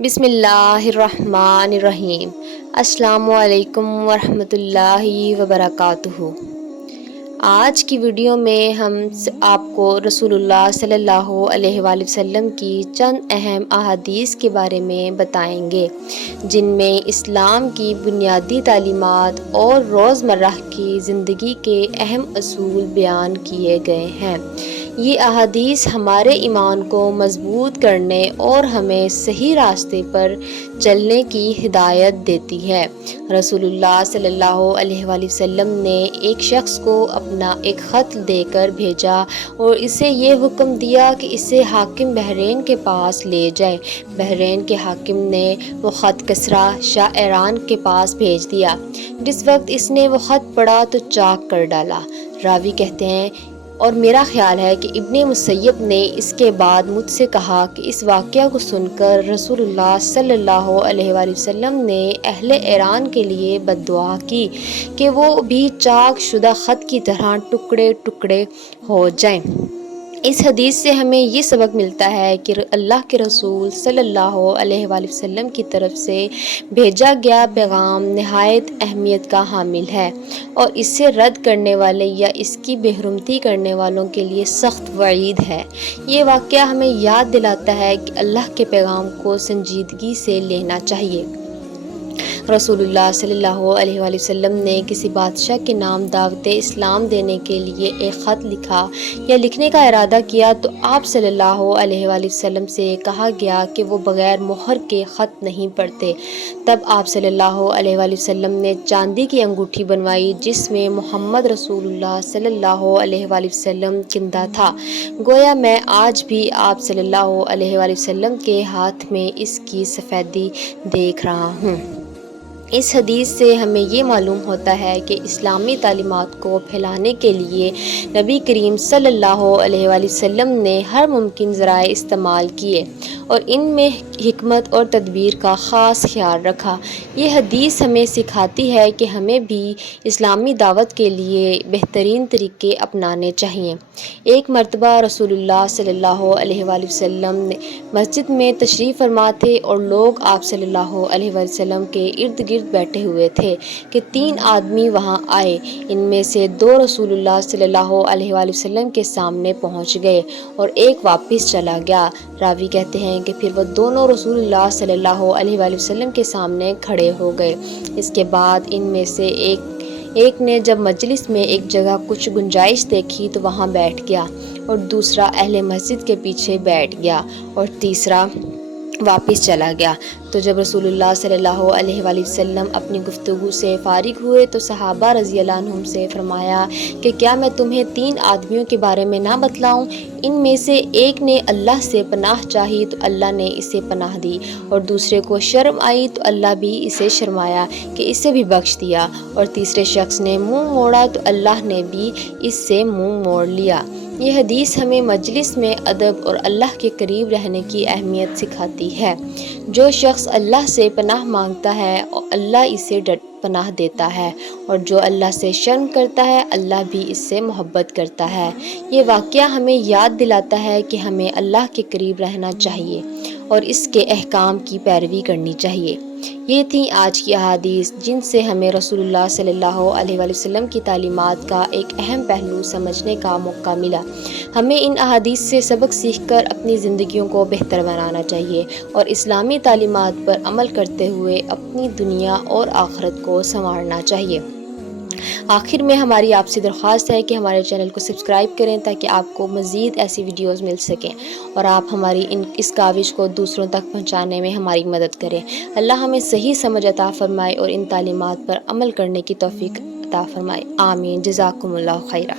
بسم اللہ الرحمن الرحیم۔ السلام علیکم ورحمۃ اللہ وبرکاتہ۔ آج کی ویڈیو میں ہم آپ کو رسول اللہ صلی اللہ علیہ وآلہ وسلم کی چند اہم احادیث کے بارے میں بتائیں گے، جن میں اسلام کی بنیادی تعلیمات اور روزمرہ کی زندگی کے اہم اصول بیان کیے گئے ہیں۔ یہ احادیث ہمارے ایمان کو مضبوط کرنے اور ہمیں صحیح راستے پر چلنے کی ہدایت دیتی ہے۔ رسول اللہ صلی اللہ علیہ وآلہ وسلم نے ایک شخص کو اپنا ایک خط دے کر بھیجا اور اسے یہ حکم دیا کہ اسے حاکم بحرین کے پاس لے جائے۔ بحرین کے حاکم نے وہ خط کسریٰ شاہ ایران کے پاس بھیج دیا۔ جس وقت اس نے وہ خط پڑھا تو چاک کر ڈالا۔ راوی کہتے ہیں، اور میرا خیال ہے کہ ابن مسیب نے اس کے بعد مجھ سے کہا کہ اس واقعہ کو سن کر رسول اللہ صلی اللہ علیہ وآلہ وسلم نے اہل ایران کے لیے بد دعا کی کہ وہ بھی چاک شدہ خط کی طرح ٹکڑے ٹکڑے ہو جائیں۔ اس حدیث سے ہمیں یہ سبق ملتا ہے کہ اللہ کے رسول صلی اللہ علیہ وآلہ وسلم کی طرف سے بھیجا گیا پیغام نہایت اہمیت کا حامل ہے، اور اسے رد کرنے والے یا اس کی بے حرمتی کرنے والوں کے لیے سخت وعید ہے۔ یہ واقعہ ہمیں یاد دلاتا ہے کہ اللہ کے پیغام کو سنجیدگی سے لینا چاہیے۔ رسول اللہ صلی اللہ علیہ وآلہ وسلم نے کسی بادشاہ کے نام دعوت اسلام دینے کے لیے ایک خط لکھا یا لکھنے کا ارادہ کیا تو آپ صلی اللہ علیہ وآلہ وسلم سے کہا گیا کہ وہ بغیر مہر کے خط نہیں پڑھتے۔ تب آپ صلی اللہ علیہ وآلہ وسلم نے چاندی کی انگوٹھی بنوائی جس میں محمد رسول اللہ صلی اللہ علیہ وآلہ وسلم کندہ تھا۔ گویا میں آج بھی آپ صلی اللہ علیہ وآلہ وسلم کے ہاتھ میں اس کی سفیدی دیکھ رہا ہوں۔ اس حدیث سے ہمیں یہ معلوم ہوتا ہے کہ اسلامی تعلیمات کو پھیلانے کے لیے نبی کریم صلی اللہ علیہ وآلہ وسلم نے ہر ممکن ذرائع استعمال کیے اور ان میں حکمت اور تدبیر کا خاص خیال رکھا۔ یہ حدیث ہمیں سکھاتی ہے کہ ہمیں بھی اسلامی دعوت کے لیے بہترین طریقے اپنانے چاہئیں۔ ایک مرتبہ رسول اللہ صلی اللہ علیہ وآلہ وسلم مسجد میں تشریف فرما تھے اور لوگ آپ صلی اللہ علیہ وآلہ وسلم کے ارد گرد بیٹھے ہوئے تھے کہ 3 آدمی وہاں آئے۔ ان میں سے 2 رسول اللہ صلی اللہ علیہ وآلہ وسلم کے سامنے پہنچ گئے اور ایک واپس چلا گیا۔ راوی کہتے ہیں کہ پھر وہ دونوں رسول اللہ صلی اللہ علیہ وآلہ وسلم کے سامنے کھڑے ہو گئے۔ اس کے بعد ان میں سے ایک نے جب مجلس میں ایک جگہ کچھ گنجائش دیکھی تو وہاں بیٹھ گیا، اور دوسرا اہل مسجد کے پیچھے بیٹھ گیا، اور تیسرا واپس چلا گیا۔ تو جب رسول اللہ صلی اللہ علیہ وآلہ وسلم اپنی گفتگو سے فارغ ہوئے تو صحابہ رضی اللہ عنہم سے فرمایا کہ کیا میں تمہیں 3 آدمیوں کے بارے میں نہ بتلاؤں؟ ان میں سے ایک نے اللہ سے پناہ چاہی تو اللہ نے اسے پناہ دی، اور دوسرے کو شرم آئی تو اللہ بھی اسے شرمایا کہ اسے بھی بخش دیا، اور تیسرے شخص نے منہ موڑا تو اللہ نے بھی اس سے منہ موڑ لیا۔ یہ حدیث ہمیں مجلس میں ادب اور اللہ کے قریب رہنے کی اہمیت سکھاتی ہے۔ جو شخص اللہ سے پناہ مانگتا ہے اللہ اسے پناہ دیتا ہے، اور جو اللہ سے شرم کرتا ہے اللہ بھی اس سے محبت کرتا ہے۔ یہ واقعہ ہمیں یاد دلاتا ہے کہ ہمیں اللہ کے قریب رہنا چاہیے اور اس کے احکام کی پیروی کرنی چاہیے۔ یہ تھیں آج کی احادیث جن سے ہمیں رسول اللہ صلی اللہ علیہ وآلہ وسلم کی تعلیمات کا ایک اہم پہلو سمجھنے کا موقع ملا۔ ہمیں ان احادیث سے سبق سیکھ کر اپنی زندگیوں کو بہتر بنانا چاہیے اور اسلامی تعلیمات پر عمل کرتے ہوئے اپنی دنیا اور آخرت کو سنوارنا چاہیے۔ آخر میں ہماری آپ سے درخواست ہے کہ ہمارے چینل کو سبسکرائب کریں تاکہ آپ کو مزید ایسی ویڈیوز مل سکیں، اور آپ ہماری اس کاوش کو دوسروں تک پہنچانے میں ہماری مدد کریں۔ اللہ ہمیں صحیح سمجھ عطا فرمائے اور ان تعلیمات پر عمل کرنے کی توفیق عطا فرمائے۔ آمین۔ جزاکم اللہ خیرہ۔